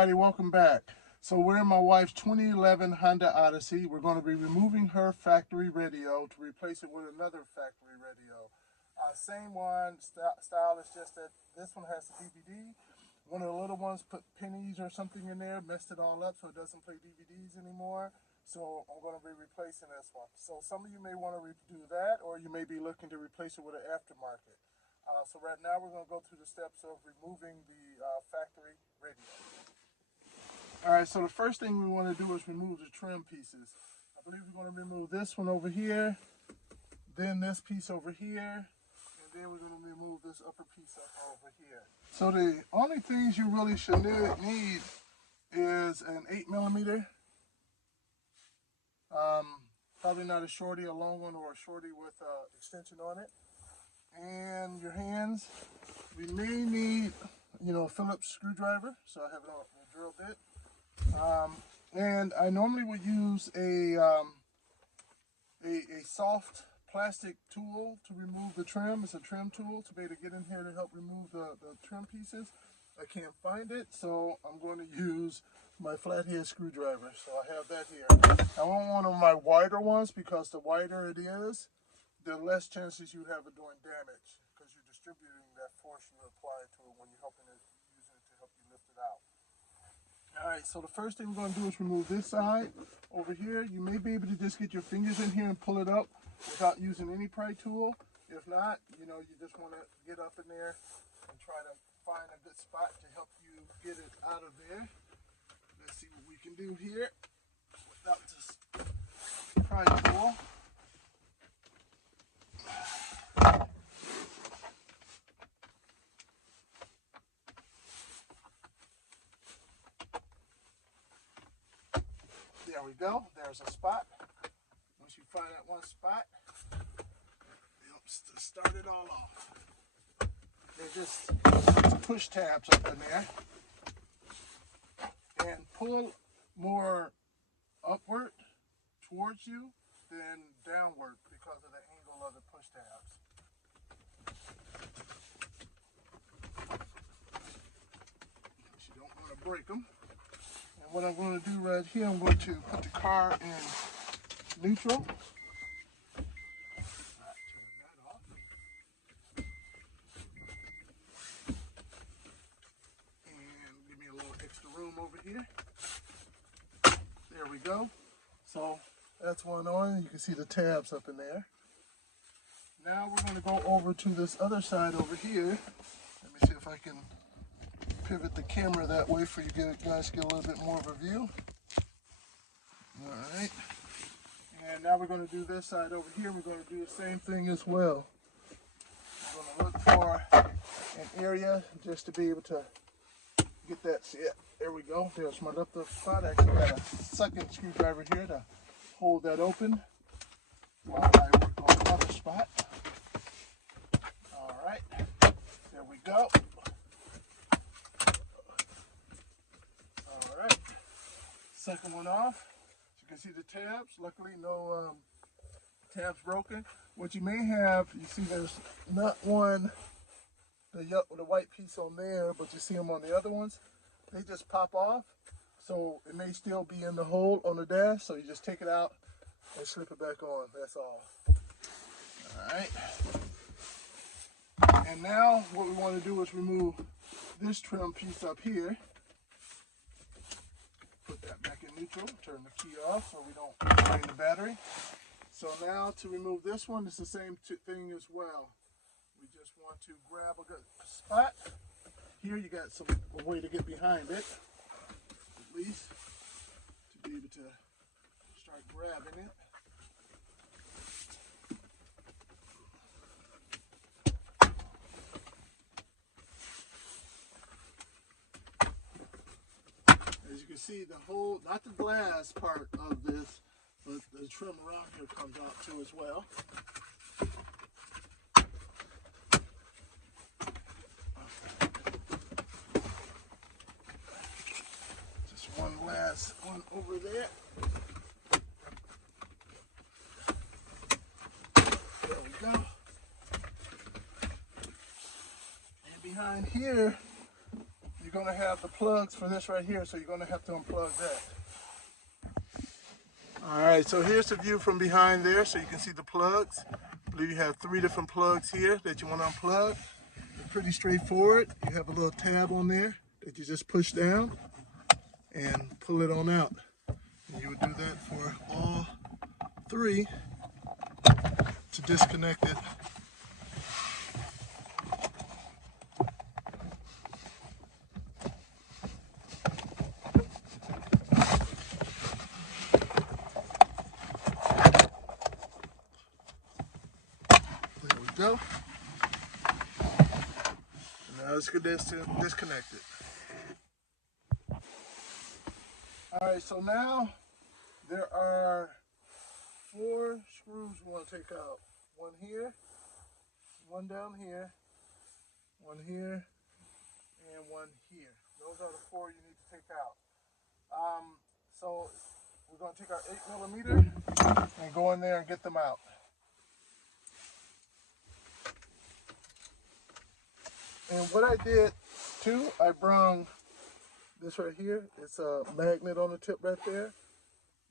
everybody, welcome back. So we're in my wife's 2011 Honda Odyssey. We're going to be removing her factory radio to replace it with another factory radio. Same one, style is just that this one has the DVD. One of the little ones put pennies or something in there, messed it all up so it doesn't play DVDs anymore. So I'm going to be replacing this one. So some of you may want to do that, or you may be looking to replace it with an aftermarket. So right now we're going to go through the steps of removing the factory radio. Alright, so the first thing we want to do is remove the trim pieces. I believe we're going to remove this one over here, then this piece over here, and then we're going to remove this upper piece up over here. So the only things you really should need is an 8mm, probably not a shorty, a long one, or a shorty with extension on it. And your hands. We may need, a Phillips screwdriver, so I have it on a drill bit. And I normally would use a soft plastic tool to remove the trim. It's a trim tool to be able to get in here to help remove the trim pieces. I can't find it, so I'm going to use my flathead screwdriver. So I have that here. I want one of my wider ones because the wider it is, the less chances you have of doing damage, because you're distributing that force you apply to it when you're using it to help you lift it out. Alright, so the first thing we're going to do is remove this side over here. You may be able to just get your fingers in here and pull it up without using any pry tool. If not, you just want to get up in there and try to find a good spot to help you get it out of there. Let's see what we can do here without just pry tool. There we go. There's a spot. Once you find that one spot, it helps to start it all off. They're just push tabs up in there. And pull more upward towards you than downward because of the angle of the push tabs. Because you don't want to break them. And what I'm going to do right here, I'm going to put the car in neutral. Turn that off. And give me a little extra room over here. There we go. So that's one on. You can see the tabs up in there. Now we're going to go over to this other side over here. Let me see if I can pivot the camera that way for you guys to get a little bit more of a view. Alright. And now we're going to do this side over here. We're going to do the same thing as well. We're going to look for an area just to be able to get that. See it? There we go. There's my left spot. I actually got a second screwdriver here to hold that open while I work on the other spot. Alright. There we go. Alright. Second one off. As you can see the tabs. Luckily no tabs broken. What you may have, you see there's not one, the white piece on there, but you see them on the other ones. They just pop off, so it may still be in the hole on the dash, so you just take it out and slip it back on. That's all. Alright. And now what we want to do is remove this trim piece up here. Put that back in neutral, turn the key off so we don't drain the battery. So now to remove this one, it's the same thing as well. We just want to grab a good spot. Here you got a way to get behind it, at least, to be able to start grabbing it. As you can see, the whole, not the glass part of this, but the trim around here comes out too as well. One over there. There we go. And behind here, you're going to have the plugs for this right here, so you're going to have to unplug that. All right, so here's the view from behind there, so you can see the plugs. I believe you have 3 different plugs here that you want to unplug. They're pretty straightforward. You have a little tab on there that you just push down and pull it on out. And you would do that for all 3 to disconnect it. There we go. And now let's get this disconnected. All right, so now there are 4 screws we want to take out. 1 here, 1 down here, 1 here, and 1 here. Those are the 4 you need to take out. So we're going to take our 8mm and go in there and get them out. And what I did too, I brung this right here. It's a magnet on the tip right there.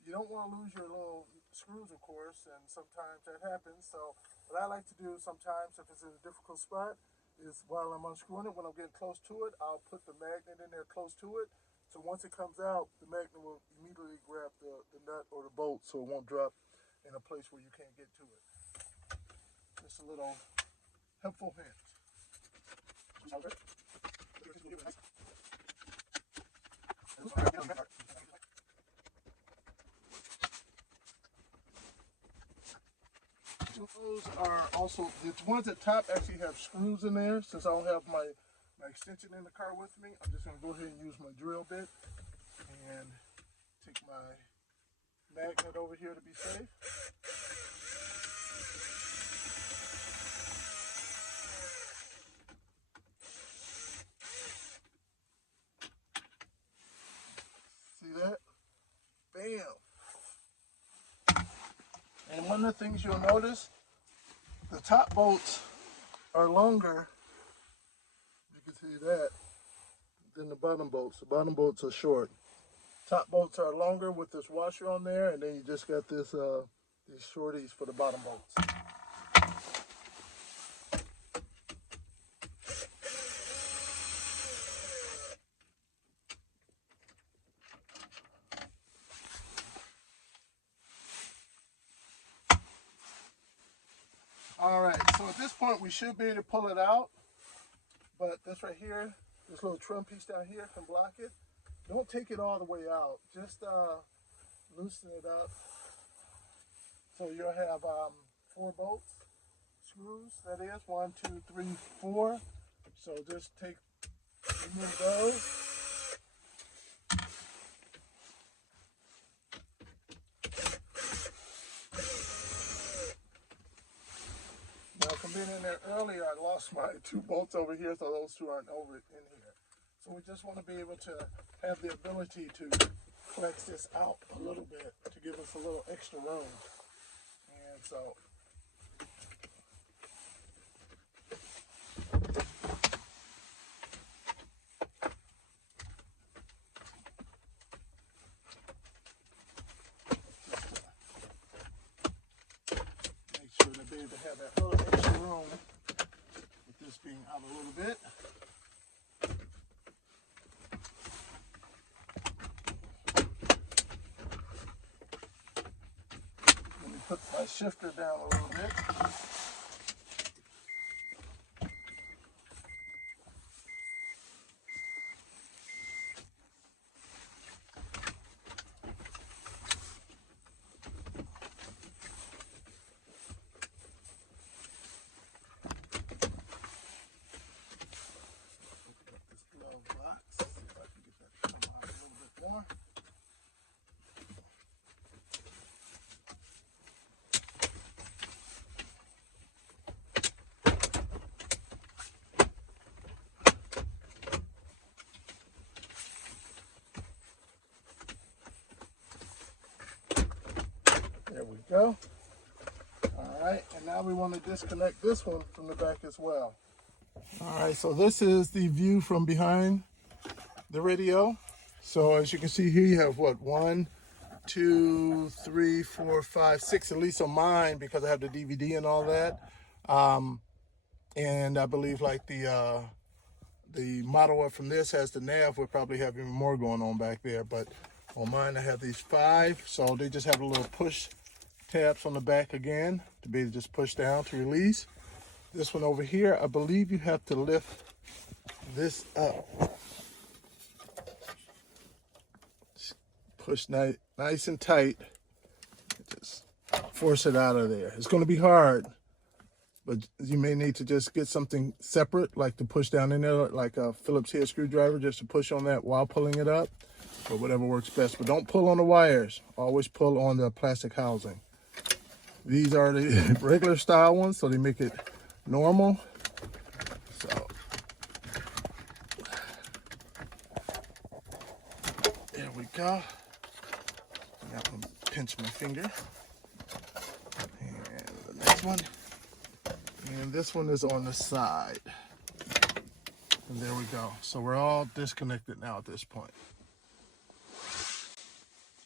You don't want to lose your little screws, of course, and sometimes that happens. So what I like to do sometimes, if it's in a difficult spot, is while I'm unscrewing it, when I'm getting close to it, I'll put the magnet in there close to it. So once it comes out, the magnet will immediately grab the nut or the bolt, so it won't drop in a place where you can't get to it. Just a little helpful hint. Those are also, the ones at top actually have screws in there. Since I don't have my extension in the car with me, I'm just going to go ahead and use my drill bit and take my magnet over here to be safe. See that? Bam! And one of the things you'll notice, the top bolts are longer, you can see that, than the bottom bolts. The bottom bolts are short. Top bolts are longer with this washer on there, and then you just got this these shorties for the bottom bolts. All right, so at this point we should be able to pull it out, but this right here, this little trim piece down here can block it. Don't take it all the way out, just loosen it up. So you'll have 4 bolts, screws, that is, 1, 2, 3, 4. So just remove those. Now, from being in there earlier, I lost my 2 bolts over here, so those 2 aren't over in here. So we just want to be able to have the ability to flex this out a little bit to give us a little extra room. And so make sure to be able to have that little extra room with this being out a little bit. Put my shifter down a little bit. This glove box, see if I can get that to come out a little bit more. There we go. All right, and now we want to disconnect this one from the back as well. All right, so this is the view from behind the radio. So as you can see here, you have what, 1, 2, 3, 4, 5, 6, at least on mine, because I have the DVD and all that. And I believe like the model up from this has the nav. We'll probably have even more going on back there, but on mine I have these 5, so they just have a little push tabs on the back again to be able to just push down to release. This one over here, I believe you have to lift this up. Just push nice and tight. Just force it out of there. It's going to be hard, but you may need to just get something separate, like to push down in there, like a Phillips head screwdriver, just to push on that while pulling it up, or whatever works best. But don't pull on the wires. Always pull on the plastic housing. These are the regular style ones, so they make it normal. So there we go. I'm gonna pinch my finger. And the next one. And this one is on the side. And there we go. So we're all disconnected now at this point.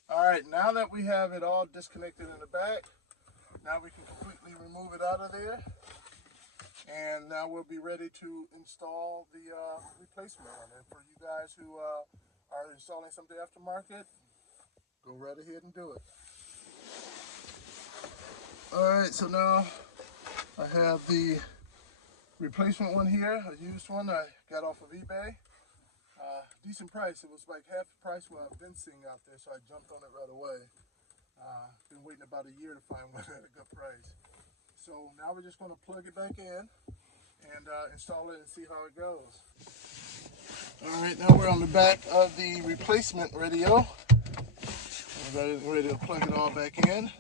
All right, now that we have it all disconnected in the back, now we can completely remove it out of there. And now we'll be ready to install the replacement one. And for you guys who are installing something aftermarket, go right ahead and do it. All right, so now I have the replacement one here, a used one I got off of eBay. Decent price. It was like half the price what I've been seeing out there, so I jumped on it right away. Been waiting about a year to find one at a good price. So now we're just going to plug it back in and install it and see how it goes. All right, now we're on the back of the replacement radio. We're ready to plug it all back in.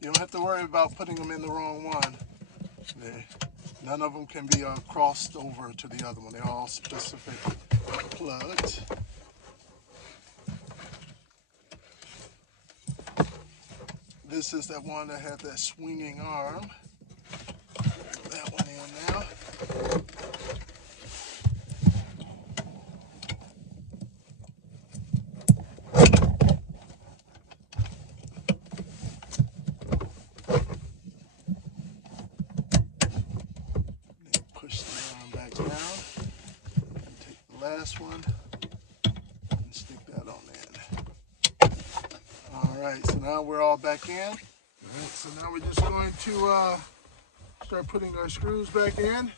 You don't have to worry about putting them in the wrong one. None of them can be crossed over to the other one. They're all specific plugs. This is that one that had that swinging arm. Put that one in now. Last one and stick that on in. All right, so now we're all back in. All right, so now we're just going to start putting our screws back in.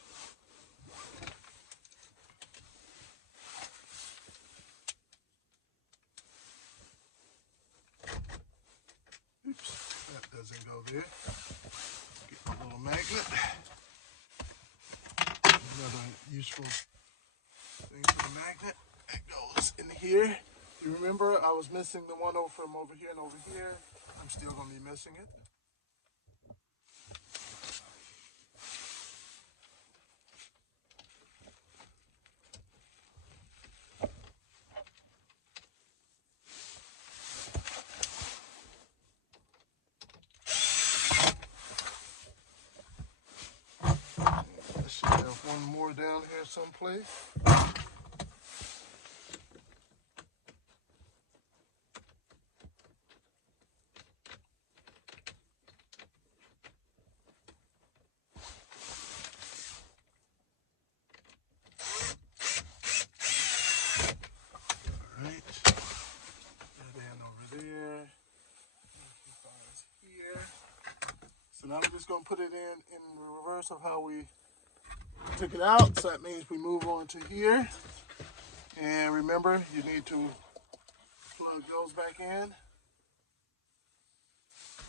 Oops, that doesn't go there. Get my little magnet. Another useful thing for the magnet. It goes in here. You remember I was missing the one from over here and over here. I'm still going to be missing it. I should have one more down here someplace. So now we're just going to put it in reverse of how we took it out. So that means we move on to here. And remember, you need to plug those back in.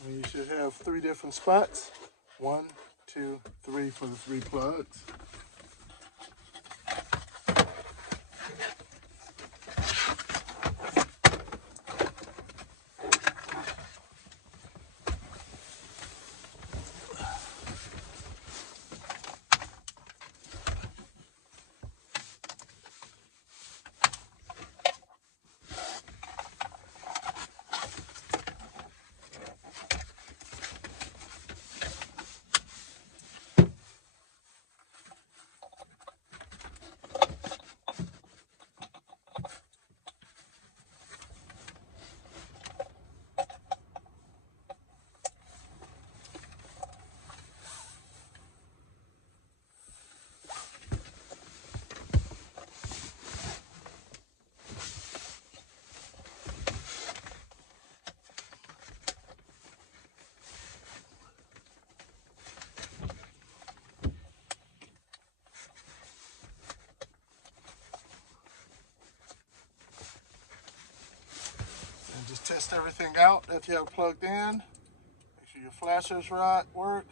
And you should have 3 different spots. 1, 2, 3 for the 3 plugs. Just test everything out that you have plugged in. Make sure your flashers work.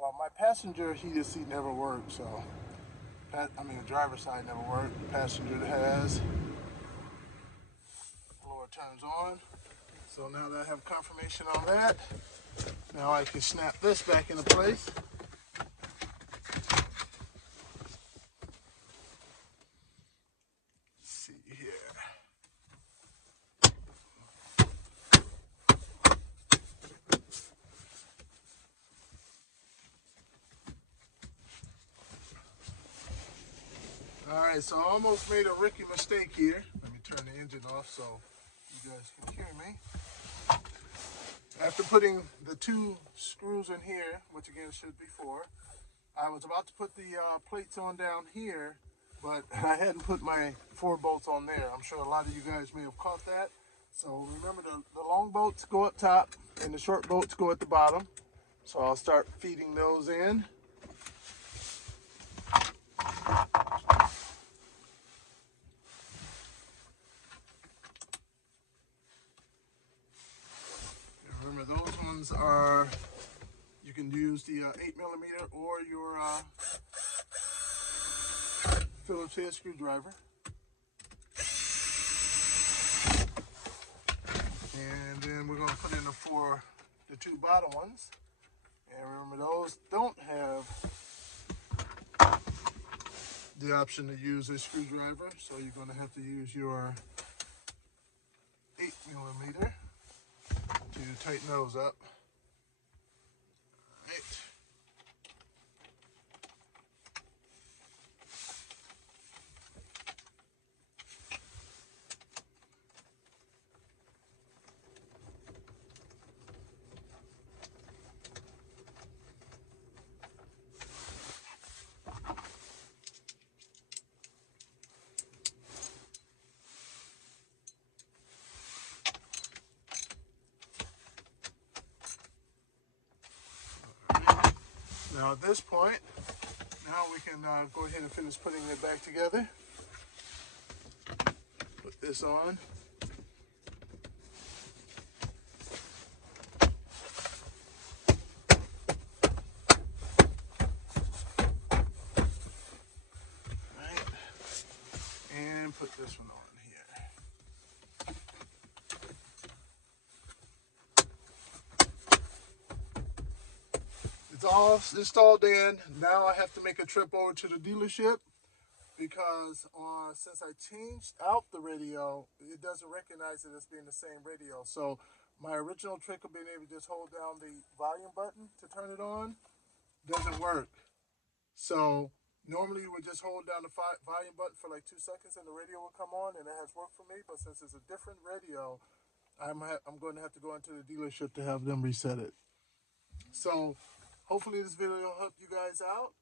Well, my passenger heated seat never worked, so the driver's side never worked. The passenger has. Blower turns on. So now that I have confirmation on that, now I can snap this back into place. Let's see here. Alright, so I almost made a rookie mistake here. Let me turn the engine off so you guys can hear me. After putting the 2 screws in here, which again should be 4, I was about to put the plates on down here, but I hadn't put my 4 bolts on there. I'm sure a lot of you guys may have caught that. So remember, the long bolts go up top and the short bolts go at the bottom. So I'll start feeding those in. Remember, those ones are, you can use the 8mm or your Phillips head screwdriver. And then we're going to put in the 2 bottom ones. And remember, those don't have the option to use a screwdriver, so you're going to have to use your 8mm to tighten those up. Right. Now at this point, now we can go ahead and finish putting it back together. Put this on. Right. And put this one on here. It's all installed in. Now I have to make a trip over to the dealership because since I changed out the radio, it doesn't recognize it as being the same radio. So my original trick of being able to just hold down the volume button to turn it on doesn't work. So normally you would just hold down the volume button for like 2 seconds and the radio will come on, and it has worked for me. But since it's a different radio, I'm going to have to go into the dealership to have them reset it. So hopefully this video will help you guys out.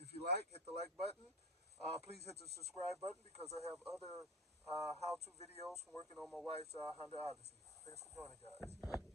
If you like, hit the like button. Please hit the subscribe button because I have other how-to videos from working on my wife's Honda Odyssey. Thanks for joining, guys.